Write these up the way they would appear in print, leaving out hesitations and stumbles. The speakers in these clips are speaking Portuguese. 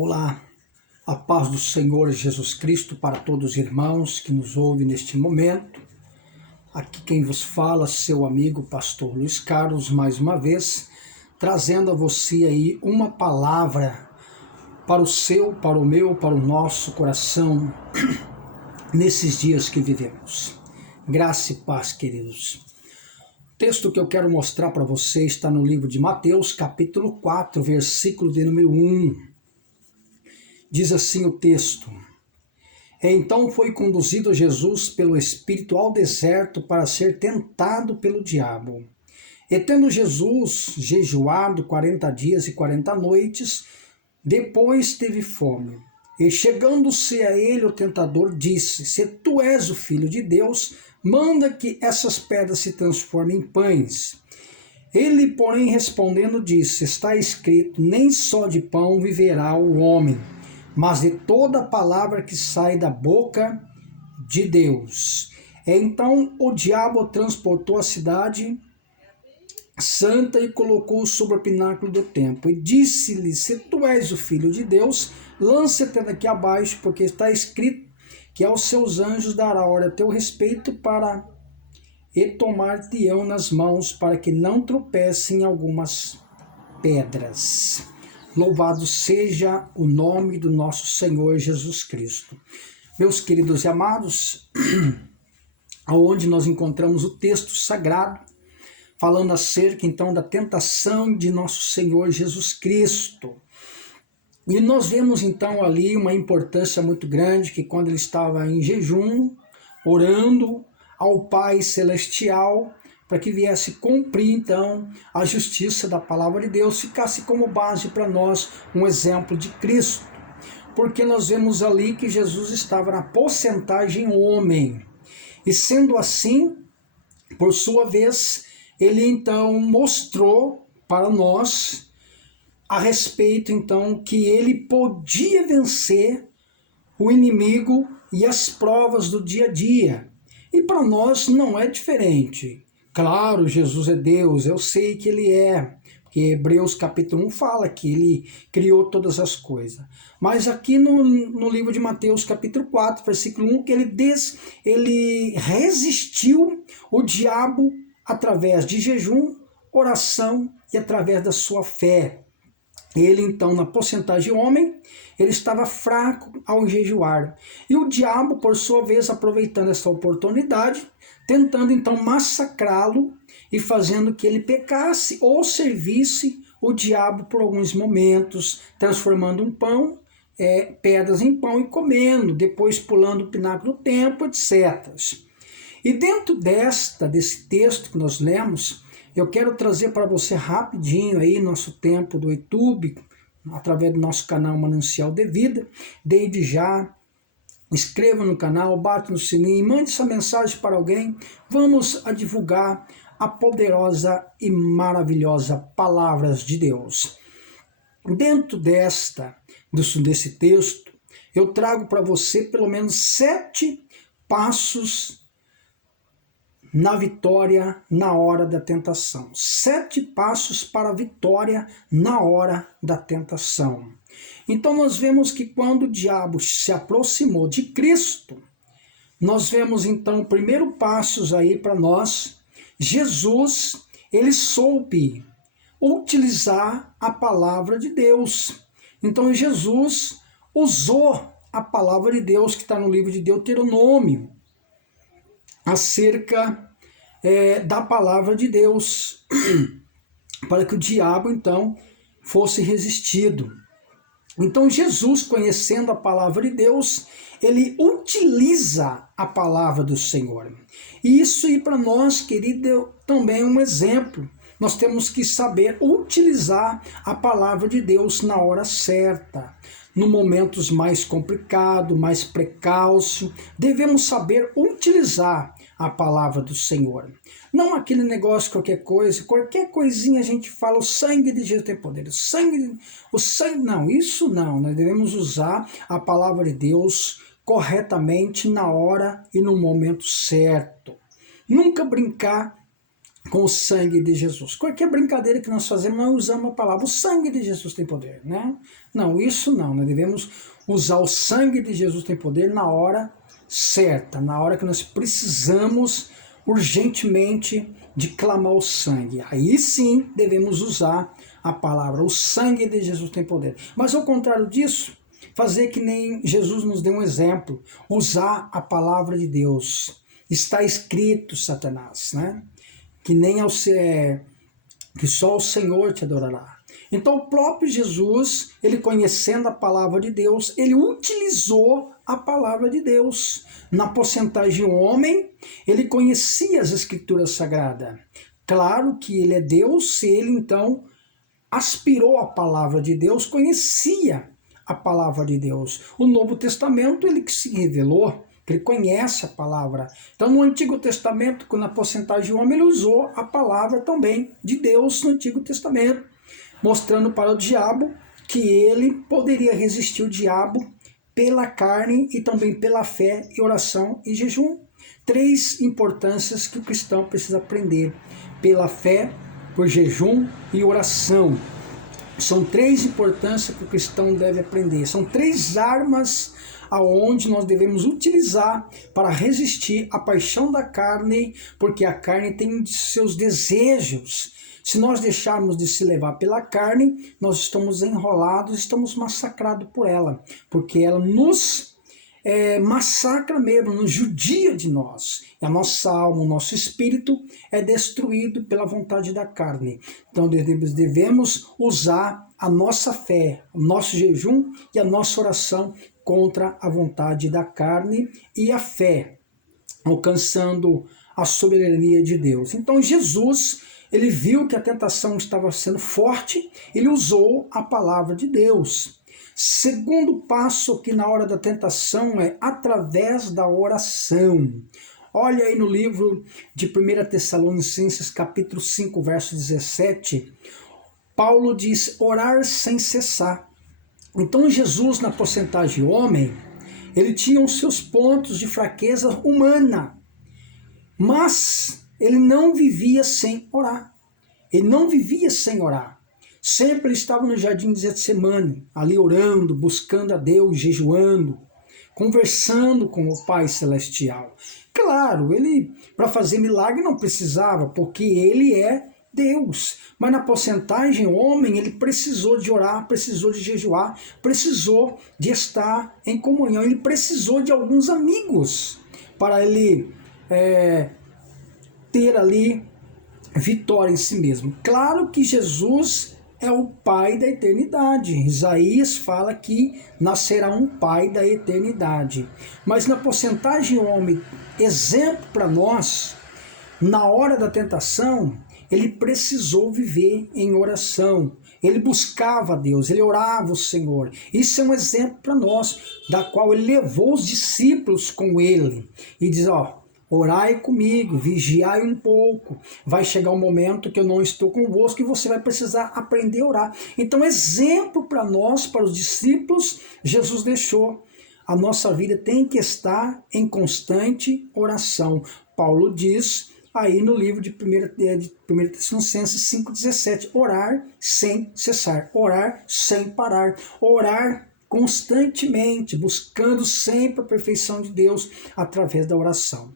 Olá, a paz do Senhor Jesus Cristo para todos os irmãos que nos ouvem neste momento. Aqui quem vos fala, seu amigo pastor Luiz Carlos, mais uma vez, trazendo a você aí uma palavra para o seu, para o meu, para o nosso coração, nesses dias que vivemos. Graça e paz, queridos. O texto que eu quero mostrar para você está no livro de Mateus, capítulo 4, versículo de número 1. Diz assim o texto: Então foi conduzido Jesus pelo Espírito ao deserto para ser tentado pelo diabo. E tendo Jesus jejuado 40 dias e 40 noites, depois teve fome. E chegando-se a ele o tentador disse: Se tu és o Filho de Deus, manda que essas pedras se transformem em pães. Ele, porém, respondendo, disse: Está escrito, nem só de pão viverá o homem, mas de toda a palavra que sai da boca de Deus. Então o diabo transportou a cidade santa e colocou sobre o pináculo do templo. E disse-lhe: Se tu és o Filho de Deus, lança-te daqui abaixo, porque está escrito que aos seus anjos dará ordem a teu respeito para e tomar-te-ão nas mãos, para que não tropecem em algumas pedras. Louvado seja o nome do nosso Senhor Jesus Cristo. Meus queridos e amados, aonde nós encontramos o texto sagrado, falando acerca então da tentação de nosso Senhor Jesus Cristo. E nós vemos então ali uma importância muito grande, que quando ele estava em jejum, orando ao Pai Celestial, para que viesse cumprir, então, a justiça da palavra de Deus, ficasse como base para nós um exemplo de Cristo. Porque nós vemos ali que Jesus estava na porcentagem homem. E sendo assim, por sua vez, ele então mostrou para nós a respeito, então, que ele podia vencer o inimigo e as provas do dia a dia. E para nós não é diferente. Claro, Jesus é Deus, eu sei que Ele é, porque Hebreus capítulo 1 fala que Ele criou todas as coisas. Mas aqui no livro de Mateus capítulo 4, versículo 1, que ele resistiu o diabo através de jejum, oração e através da sua fé. Ele então, na porcentagem homem, ele estava fraco ao jejuar. E o diabo, por sua vez, aproveitando essa oportunidade, tentando então massacrá-lo e fazendo que ele pecasse ou servisse o diabo por alguns momentos, transformando um pão, pedras em pão e comendo, depois pulando o pináculo do templo, etc. E dentro desse texto que nós lemos, eu quero trazer para você rapidinho aí nosso tempo do YouTube, através do nosso canal Manancial de Vida. Desde já, inscreva no canal, bate no sininho, mande essa mensagem para alguém. Vamos a divulgar a poderosa e maravilhosa palavra de Deus. Dentro desse texto, eu trago para você pelo menos 7 passos na vitória na hora da tentação. 7 passos para a vitória na hora da tentação. Então nós vemos que quando o diabo se aproximou de Cristo, nós vemos então o primeiro passo aí para nós. Jesus, ele soube utilizar a palavra de Deus. Então Jesus usou a palavra de Deus que está no livro de Deuteronômio, acerca da palavra de Deus, para que o diabo, então, fosse resistido. Então, Jesus, conhecendo a palavra de Deus, ele utiliza a palavra do Senhor. E isso aí para nós, querido, também é um exemplo. Nós temos que saber utilizar a palavra de Deus na hora certa. Nos momentos mais complicados, mais precauços, devemos saber utilizar a palavra do Senhor. Não aquele negócio, qualquer coisinha a gente fala, o sangue de Jesus tem poder, o sangue, não, isso não. Nós devemos usar a palavra de Deus corretamente na hora e no momento certo. Nunca brincar com o sangue de Jesus. Qualquer brincadeira que nós fazemos, nós usamos a palavra, o sangue de Jesus tem poder, né? Não, isso não, nós devemos usar o sangue de Jesus tem poder na hora certa, na hora que nós precisamos urgentemente de clamar o sangue. Aí sim devemos usar a palavra, o sangue de Jesus tem poder. Mas ao contrário disso, fazer que nem Jesus nos deu um exemplo, usar a palavra de Deus. Está escrito, Satanás, né? Que nem que só o Senhor te adorará. Então o próprio Jesus, ele conhecendo a palavra de Deus, ele utilizou a palavra de Deus. Na porcentagem homem, ele conhecia as escrituras sagradas. Claro que ele é Deus, ele então aspirou a palavra de Deus, conhecia a palavra de Deus. O Novo Testamento, ele que se revelou, que ele conhece a palavra. Então, no Antigo Testamento, na porcentagem homem, ele usou a palavra também de Deus no Antigo Testamento, mostrando para o diabo que ele poderia resistir o diabo pela carne e também pela fé e oração e jejum. 3 importâncias que o cristão precisa aprender: pela fé, por jejum e oração. São 3 importâncias que o cristão deve aprender. São 3 armas aonde nós devemos utilizar para resistir à paixão da carne, porque a carne tem seus desejos. Se nós deixarmos de se levar pela carne, nós estamos enrolados, estamos massacrados por ela, porque ela nos massacra mesmo, nos judia de nós. A nossa alma, o nosso espírito é destruído pela vontade da carne. Então devemos usar a nossa fé, o nosso jejum e a nossa oração contra a vontade da carne e a fé, alcançando a soberania de Deus. Então Jesus, ele viu que a tentação estava sendo forte, ele usou a palavra de Deus. Segundo passo aqui na hora da tentação é através da oração. Olha aí no livro de 1 Tessalonicenses, capítulo 5, verso 17, Paulo diz: orar sem cessar. Então Jesus, na porcentagem homem, ele tinha os seus pontos de fraqueza humana, mas ele não vivia sem orar. Ele não vivia sem orar. Sempre ele estava no jardim de Getsemane, ali orando, buscando a Deus, jejuando, conversando com o Pai Celestial. Claro, ele para fazer milagre não precisava, porque ele é Deus. Mas na porcentagem homem, ele precisou de orar, precisou de jejuar, precisou de estar em comunhão, ele precisou de alguns amigos para ele ter ali vitória em si mesmo. Claro que Jesus é o Pai da eternidade. Isaías fala que nascerá um Pai da eternidade. Mas na porcentagem homem, exemplo para nós, na hora da tentação, ele precisou viver em oração. Ele buscava a Deus, ele orava o Senhor. Isso é um exemplo para nós, da qual ele levou os discípulos com ele. E diz, orai comigo, vigiai um pouco. Vai chegar um momento que eu não estou convosco e você vai precisar aprender a orar. Então, exemplo para nós, para os discípulos, Jesus deixou. A nossa vida tem que estar em constante oração. Paulo diz aí no livro de 1 Tessalonicenses 5,17, orar sem cessar, orar sem parar, orar constantemente, buscando sempre a perfeição de Deus através da oração.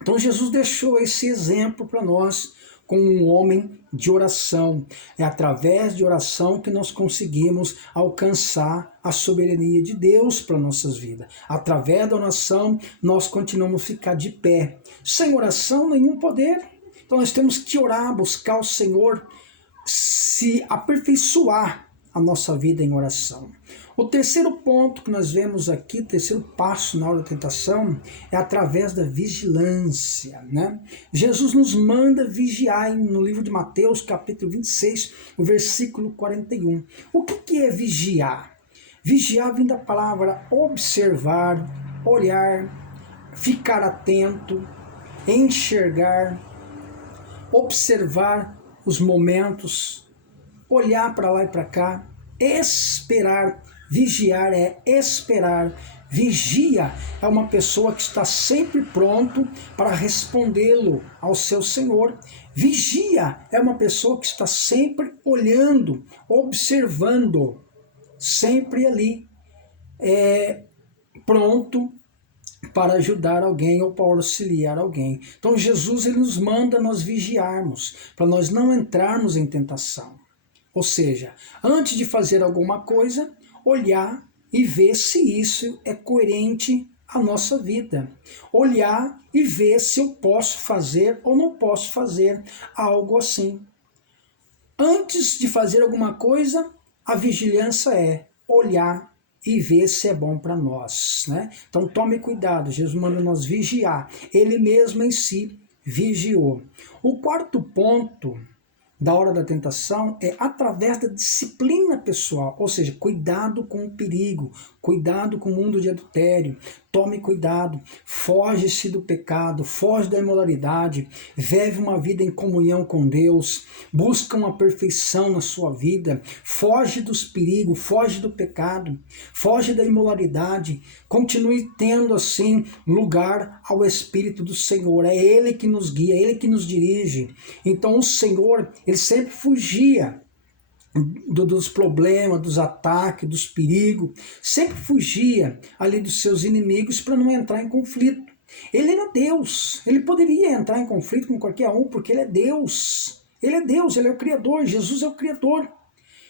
Então Jesus deixou esse exemplo para nós como um homem de oração. É através de oração que nós conseguimos alcançar a soberania de Deus para nossas vidas. Através da oração nós continuamos a ficar de pé. Sem oração nenhum poder. Então nós temos que orar, buscar o Senhor, se aperfeiçoar a nossa vida em oração. O terceiro ponto que nós vemos aqui, o terceiro passo na hora da tentação, é através da vigilância, né? Jesus nos manda vigiar no livro de Mateus, capítulo 26, o versículo 41. O que é vigiar? Vigiar vem da palavra observar, olhar, ficar atento, enxergar, observar os momentos, olhar para lá e para cá, esperar. Vigiar é esperar, Vigia é uma pessoa que está sempre pronto para respondê-lo ao seu Senhor. Vigia é uma pessoa que está sempre olhando, observando, sempre ali, pronto para ajudar alguém ou para auxiliar alguém. Então Jesus ele nos manda nós vigiarmos, para nós não entrarmos em tentação. Ou seja, antes de fazer alguma coisa, olhar e ver se isso é coerente à nossa vida. Olhar e ver se eu posso fazer ou não posso fazer algo assim. Antes de fazer alguma coisa, a vigilância é olhar e ver se é bom para nós, né? Então tome cuidado, Jesus manda nós vigiar. Ele mesmo em si vigiou. O quarto ponto da hora da tentação é através da disciplina pessoal, ou seja, cuidado com o perigo, cuidado com o mundo de adultério, tome cuidado, foge-se do pecado, foge da imoralidade, vive uma vida em comunhão com Deus, busca uma perfeição na sua vida, foge dos perigos, foge do pecado, foge da imoralidade, continue tendo assim lugar ao Espírito do Senhor, é Ele que nos guia, é Ele que nos dirige. Então o Senhor, Ele sempre fugia dos problemas, dos ataques, dos perigos, sempre fugia ali dos seus inimigos para não entrar em conflito. Ele era Deus, ele poderia entrar em conflito com qualquer um, porque ele é Deus. Ele é Deus, ele é o Criador, Jesus é o Criador,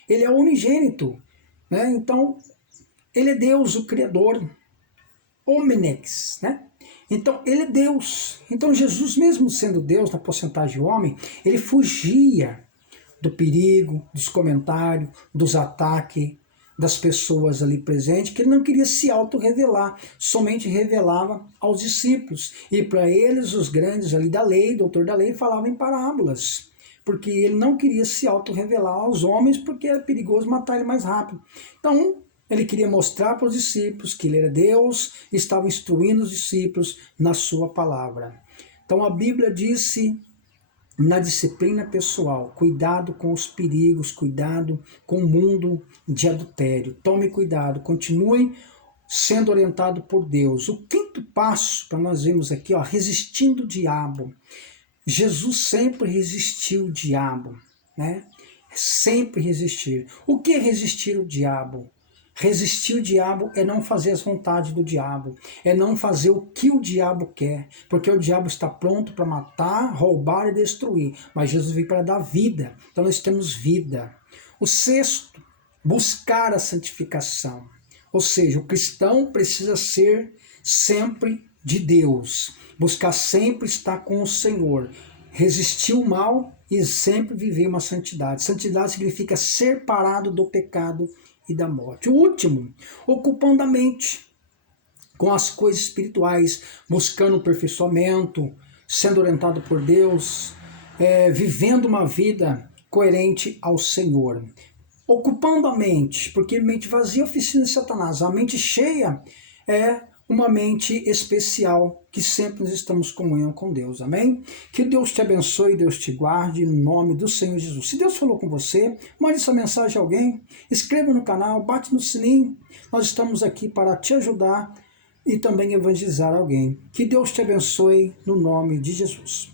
ele é o unigênito, né? Então, ele é Deus, o Criador, Hominex, né? Então, ele é Deus. Então, Jesus, mesmo sendo Deus na porcentagem homem, ele fugia do perigo, dos comentários, dos ataques das pessoas ali presentes, que ele não queria se auto-revelar, somente revelava aos discípulos. E para eles, os grandes ali da lei, doutor da lei, falavam em parábolas, porque ele não queria se auto-revelar aos homens, porque era perigoso matar ele mais rápido. Então, ele queria mostrar para os discípulos que ele era Deus e estava instruindo os discípulos na sua palavra. Então, a Bíblia disse na disciplina pessoal, cuidado com os perigos, cuidado com o mundo de adultério. Tome cuidado, continue sendo orientado por Deus. O quinto passo, para nós vermos aqui, resistindo o diabo. Jesus sempre resistiu o diabo, né? Sempre resistir. O que é resistir o diabo? Resistir o diabo é não fazer as vontades do diabo, é não fazer o que o diabo quer, porque o diabo está pronto para matar, roubar e destruir, mas Jesus veio para dar vida, então nós temos vida. O sexto, buscar a santificação, ou seja, o cristão precisa ser sempre de Deus, buscar sempre estar com o Senhor, resistir o mal e sempre viver uma santidade. Santidade significa ser parado do pecado e da morte. O último, ocupando a mente com as coisas espirituais, buscando o aperfeiçoamento, sendo orientado por Deus, vivendo uma vida coerente ao Senhor. Ocupando a mente, porque mente vazia é oficina de Satanás. A mente cheia é uma mente especial, que sempre nós estamos em comunhão com Deus, amém? Que Deus te abençoe, Deus te guarde, no nome do Senhor Jesus. Se Deus falou com você, mande essa mensagem a alguém, inscreva no canal, bate no sininho, nós estamos aqui para te ajudar e também evangelizar alguém. Que Deus te abençoe, no nome de Jesus.